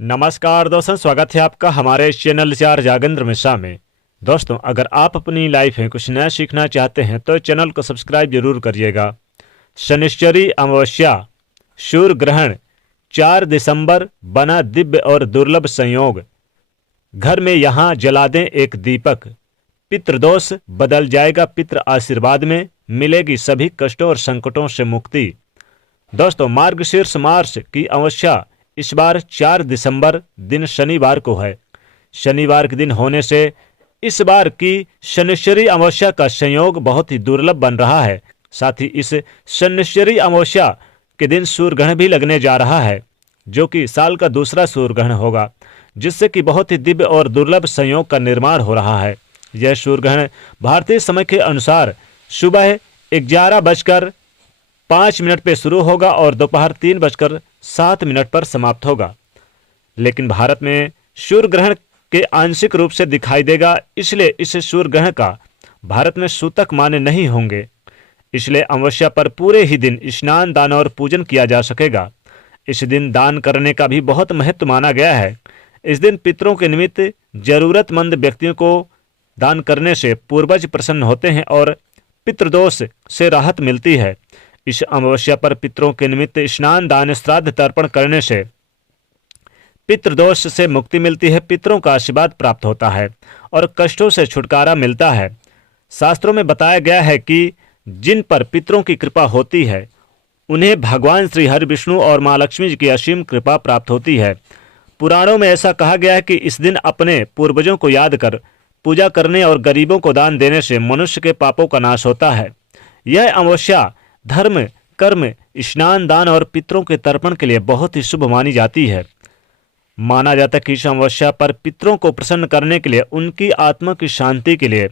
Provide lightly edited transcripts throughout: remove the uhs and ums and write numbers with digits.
नमस्कार दोस्तों, स्वागत है आपका हमारे इस चैनल चार जागेंद्र मिश्रा में। दोस्तों, अगर आप अपनी लाइफ में कुछ नया सीखना चाहते हैं तो चैनल को सब्सक्राइब जरूर करिएगा। शनिश्चरी अमावस्या सूर्य ग्रहण 4 दिसंबर बना दिव्य और दुर्लभ संयोग। घर में यहाँ जला दें एक दीपक, पितृदोष बदल जाएगा पितृ आशीर्वाद में, मिलेगी सभी कष्टों और संकटों से मुक्ति। दोस्तों, मार्गशीर्ष मास की अमावस्या इस बार 4 दिसंबर दिन शनिवार को है। शनिवार के दिन होने से इस बार की शनिश्चरी अमावस्या का संयोग बहुत ही दुर्लभ बन रहा है। साथ ही इस शनिश्चरी अमावस्या के दिन सूर्य ग्रहण भी लगने जा रहा है, जो कि साल का दूसरा सूर्य ग्रहण होगा, जिससे कि बहुत ही दिव्य और दुर्लभ संयोग का निर्माण हो रहा है। यह सूर्य ग्रहण भारतीय समय के अनुसार सुबह 11:05 पे शुरू होगा और दोपहर 3:07 पर समाप्त होगा। लेकिन भारत में सूर्य ग्रहण के आंशिक रूप से दिखाई देगा, इसलिए इस सूर्य ग्रहण का भारत में सूतक मान्य नहीं होंगे। इसलिए अमावस्या पर पूरे ही दिन स्नान, दान और पूजन किया जा सकेगा। इस दिन दान करने का भी बहुत महत्व माना गया है। इस दिन पितरों के निमित्त जरूरतमंद व्यक्तियों को दान करने से पूर्वज प्रसन्न होते हैं और पितृदोष से राहत मिलती है। इस अमावस्या पर पितरों के निमित्त स्नान, दान, श्राद्ध तर्पण करने से पितृदोष से मुक्ति मिलती है, पितरों का आशीर्वाद प्राप्त होता है और कष्टों से छुटकारा मिलता है। शास्त्रों में बताया गया है कि जिन पर पितरों की कृपा होती है उन्हें भगवान श्री हरि विष्णु और माँ लक्ष्मी जी की असीम कृपा प्राप्त होती है। पुराणों में ऐसा कहा गया है कि इस दिन अपने पूर्वजों को याद कर पूजा करने और गरीबों को दान देने से मनुष्य के पापों का नाश होता है। यह अमावस्या धर्म, कर्म, स्नान, दान और पितरों के तर्पण के लिए बहुत ही शुभ मानी जाती है। माना जाता है कि इस अमावस्या पर पितरों को प्रसन्न करने के लिए, उनकी आत्मा की शांति के लिए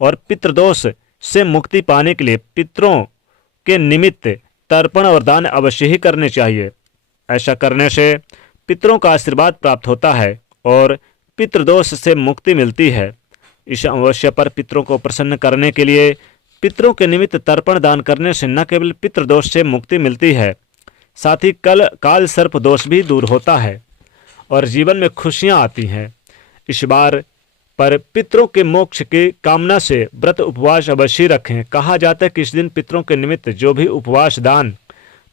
और पितृदोष से मुक्ति पाने के लिए पितरों के निमित्त तर्पण और दान अवश्य ही करने चाहिए। ऐसा करने से पितरों का आशीर्वाद प्राप्त होता है और पितृदोष से मुक्ति मिलती है। इस अमावस्या पर पितरों को प्रसन्न करने के लिए पितरों के निमित्त तर्पण दान करने से न केवल पितृदोष से मुक्ति मिलती है, साथ ही काल सर्प दोष भी दूर होता है और जीवन में खुशियां आती हैं। इस बार पर पितरों के मोक्ष की कामना से व्रत उपवास अवश्य रखें। कहा जाता है कि इस दिन पितरों के निमित्त जो भी उपवास, दान,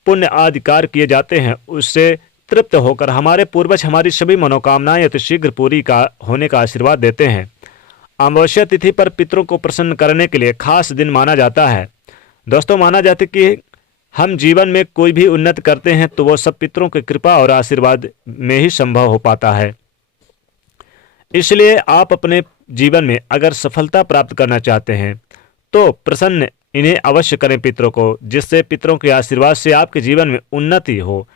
पुण्य आदि कार्य किए जाते हैं उससे तृप्त होकर हमारे पूर्वज हमारी सभी मनोकामनाएं अति शीघ्र पूरी होने का आशीर्वाद देते हैं। अमावस्या तिथि पर पितरों को प्रसन्न करने के लिए खास दिन माना जाता है। दोस्तों, माना जाता है कि हम जीवन में कोई भी उन्नति करते हैं तो वो सब पितरों की कृपा और आशीर्वाद में ही संभव हो पाता है। इसलिए आप अपने जीवन में अगर सफलता प्राप्त करना चाहते हैं तो प्रसन्न इन्हें अवश्य करें पितरों को, जिससे पितरों के आशीर्वाद से आपके जीवन में उन्नति हो।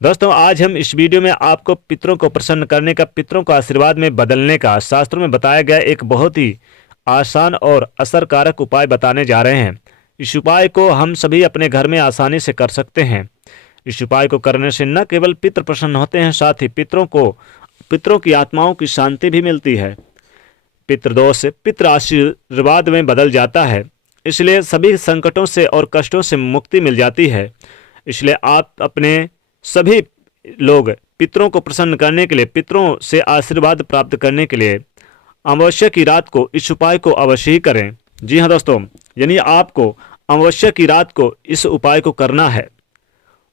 दोस्तों, आज हम इस वीडियो में आपको पितरों को प्रसन्न करने का, पितरों को आशीर्वाद में बदलने का शास्त्रों में बताया गया एक बहुत ही आसान और असरकारक उपाय बताने जा रहे हैं। इस उपाय को हम सभी अपने घर में आसानी से कर सकते हैं। इस उपाय को करने से न केवल पितृ प्रसन्न होते हैं, साथ ही पितरों की आत्माओं की शांति भी मिलती है। पितृदोष पितृ आशीर्वाद में बदल जाता है, इसलिए सभी संकटों से और कष्टों से मुक्ति मिल जाती है। इसलिए आप अपने सभी लोग पितरों को प्रसन्न करने के लिए, पितरों से आशीर्वाद प्राप्त करने के लिए अमावस्या की रात को इस उपाय को अवश्य ही करें। जी हाँ दोस्तों, यानी आपको अमावस्या की रात को इस उपाय को करना है।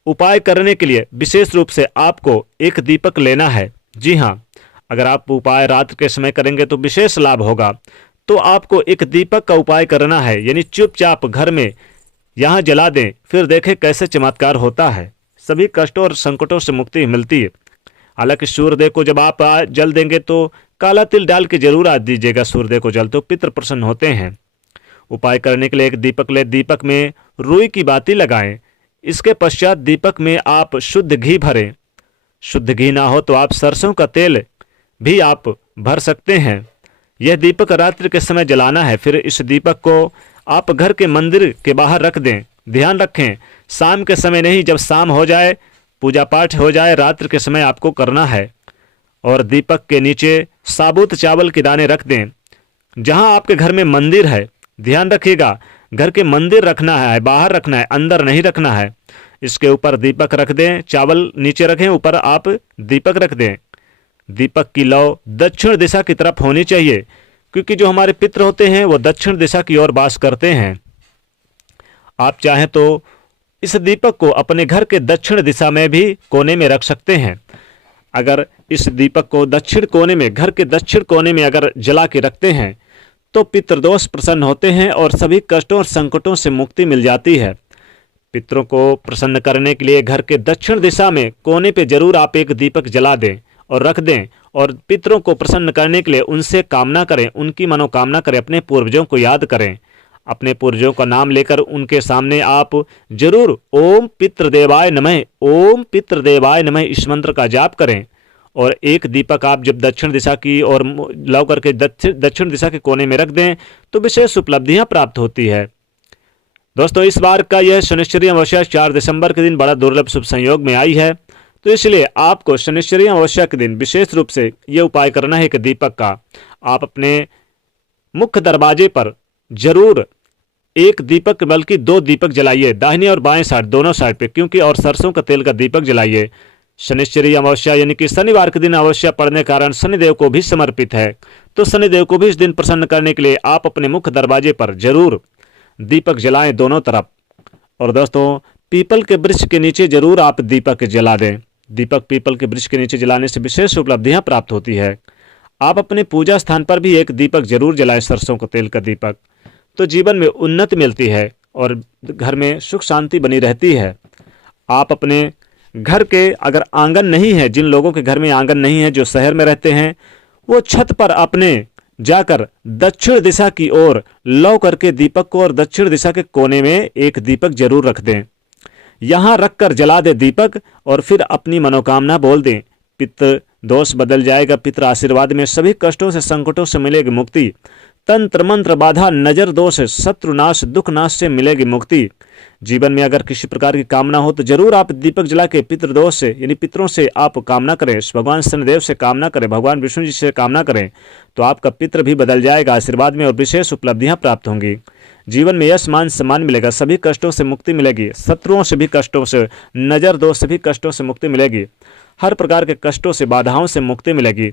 उपाय करने के लिए विशेष रूप से आपको एक दीपक लेना है। जी हाँ, अगर आप उपाय रात के समय करेंगे तो विशेष लाभ होगा। तो आपको एक दीपक का उपाय करना है, यानी चुपचाप घर में यहाँ जला दें, फिर देखें कैसे चमत्कार होता है। सभी कष्टों और संकटों से मुक्ति मिलती है। हालांकि सूर्यदेव को जब आप जल देंगे तो काला तिल डाल के जरूर आज दीजिएगा सूर्यदेव को जल, तो पितृ प्रसन्न होते हैं। उपाय करने के लिए एक दीपक ले, दीपक में रुई की बाती लगाएं। इसके पश्चात दीपक में आप शुद्ध घी भरें। शुद्ध घी ना हो तो आप सरसों का तेल भी आप भर सकते हैं। यह दीपक रात्रि के समय जलाना है। फिर इस दीपक को आप घर के मंदिर के बाहर रख दें। ध्यान रखें, शाम के समय नहीं, जब शाम हो जाए, पूजा पाठ हो जाए, रात्रि के समय आपको करना है। और दीपक के नीचे साबुत चावल के दाने रख दें। जहां आपके घर में मंदिर है, ध्यान रखिएगा, घर के मंदिर रखना है, बाहर रखना है, अंदर नहीं रखना है। इसके ऊपर दीपक रख दें, चावल नीचे रखें, ऊपर आप दीपक रख दें। दीपक की लौ दक्षिण दिशा की तरफ होनी चाहिए, क्योंकि जो हमारे पितृ होते हैं वो दक्षिण दिशा की ओर वास करते हैं। आप चाहें तो इस दीपक को अपने घर के दक्षिण दिशा में भी कोने में रख सकते हैं। अगर इस दीपक को दक्षिण कोने में, घर के दक्षिण कोने में अगर जला के रखते हैं तो पितृदोष प्रसन्न होते हैं और सभी कष्टों और संकटों से मुक्ति मिल जाती है। पितरों को प्रसन्न करने के लिए घर के दक्षिण दिशा में कोने पे जरूर आप एक दीपक जला दें और रख दें, और पितरों को प्रसन्न करने के लिए उनसे कामना करें, उनकी मनोकामना करें, अपने पूर्वजों को याद करें। अपने पूर्वजों का नाम लेकर उनके सामने आप जरूर ओम पितृदेवाय नमः, ओम पितृदेवाय नमः इस मंत्र का जाप करें। और एक दीपक आप जब दक्षिण दिशा की ओर लौ करके दक्षिण दिशा के कोने में रख दें तो विशेष उपलब्धियां प्राप्त होती है। दोस्तों, इस बार का यह शनिश्चरी अमावस्या 4 दिसंबर के दिन बड़ा दुर्लभ शुभ संयोग में आई है, तो इसलिए आपको शनिश्चरी अमावस्या के दिन विशेष रूप से यह उपाय करना है कि दीपक का आप अपने मुख्य दरवाजे पर जरूर एक दीपक बल्कि 2 दीपक जलाइए, दाहिने और बाएं साइड दोनों साइड पे, क्योंकि और सरसों का तेल का दीपक जलाइए। शनिश्चरी अमावस्या यानी कि शनिवार के दिन अमावस्या पड़ने के कारण शनिदेव को भी समर्पित है, तो शनिदेव को भी इस दिन प्रसन्न करने के लिए आप अपने मुख्य दरवाजे पर जरूर दीपक जलाएं दोनों तरफ। और दोस्तों, पीपल के वृक्ष के नीचे जरूर आप दीपक जला दें। दीपक पीपल के वृक्ष के नीचे जलाने से विशेष उपलब्धियां प्राप्त होती है। आप अपने पूजा स्थान पर भी एक दीपक जरूर जलाएं, सरसों का तेल का दीपक, तो जीवन में उन्नति मिलती है और घर में सुख शांति बनी रहती है। आप अपने घर के अगर आंगन नहीं है, जिन लोगों के घर में आंगन नहीं है, जो शहर में रहते हैं, वो छत पर अपने जाकर दक्षिण दिशा की ओर लौ करके दीपक को और दक्षिण दिशा के कोने में एक दीपक जरूर रख दें। यहां रखकर जला दे दीपक और फिर अपनी मनोकामना बोल दें। पितृ दोष बदल जाएगा, पितृ आशीर्वाद में सभी कष्टों से संकटों से मिलेगी मुक्ति। तंत्र मंत्र बाधा नजर दोष शत्रुनाश दुख नाश से मिलेगी मुक्ति। जीवन में अगर किसी प्रकार की कामना हो तो जरूर आप दीपक जला के पितृदोष से यानी पितरों से आप कामना करें, भगवान शनिदेव से कामना करें, भगवान विष्णु जी से कामना करें, तो आपका पितृ भी बदल जाएगा आशीर्वाद में और विशेष उपलब्धियां प्राप्त होंगी। जीवन में यश मान सम्मान मिलेगा, सभी कष्टों से मुक्ति मिलेगी, शत्रुओं से भी कष्टों से, नजर दोष से भी कष्टों से मुक्ति मिलेगी, हर प्रकार के कष्टों से बाधाओं से मुक्ति मिलेगी।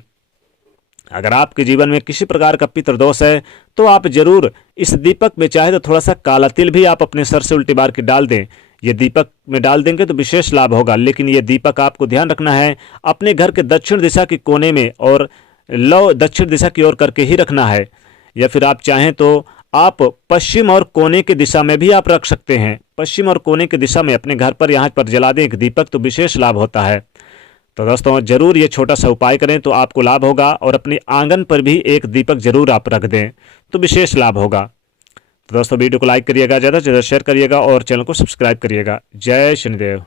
अगर आपके जीवन में किसी प्रकार का पितृदोष है तो आप जरूर इस दीपक में चाहे तो थोड़ा सा काला तिल भी आप अपने सर से उल्टी बार के डाल दें। ये दीपक में डाल देंगे तो विशेष लाभ होगा, लेकिन ये दीपक आपको ध्यान रखना है अपने घर के दक्षिण दिशा के कोने में और लौ दक्षिण दिशा की ओर करके ही रखना है। या फिर आप चाहें तो आप पश्चिम और कोने की दिशा में भी आप रख सकते हैं। पश्चिम और कोने की दिशा में अपने घर पर यहाँ पर जला दें एक दीपक तो विशेष लाभ होता है। तो दोस्तों, जरूर ये छोटा सा उपाय करें तो आपको लाभ होगा और अपने आंगन पर भी एक दीपक जरूर आप रख दें तो विशेष लाभ होगा। तो दोस्तों, वीडियो को लाइक करिएगा, ज़्यादा से ज़्यादा शेयर करिएगा और चैनल को सब्सक्राइब करिएगा। जय शनिदेव।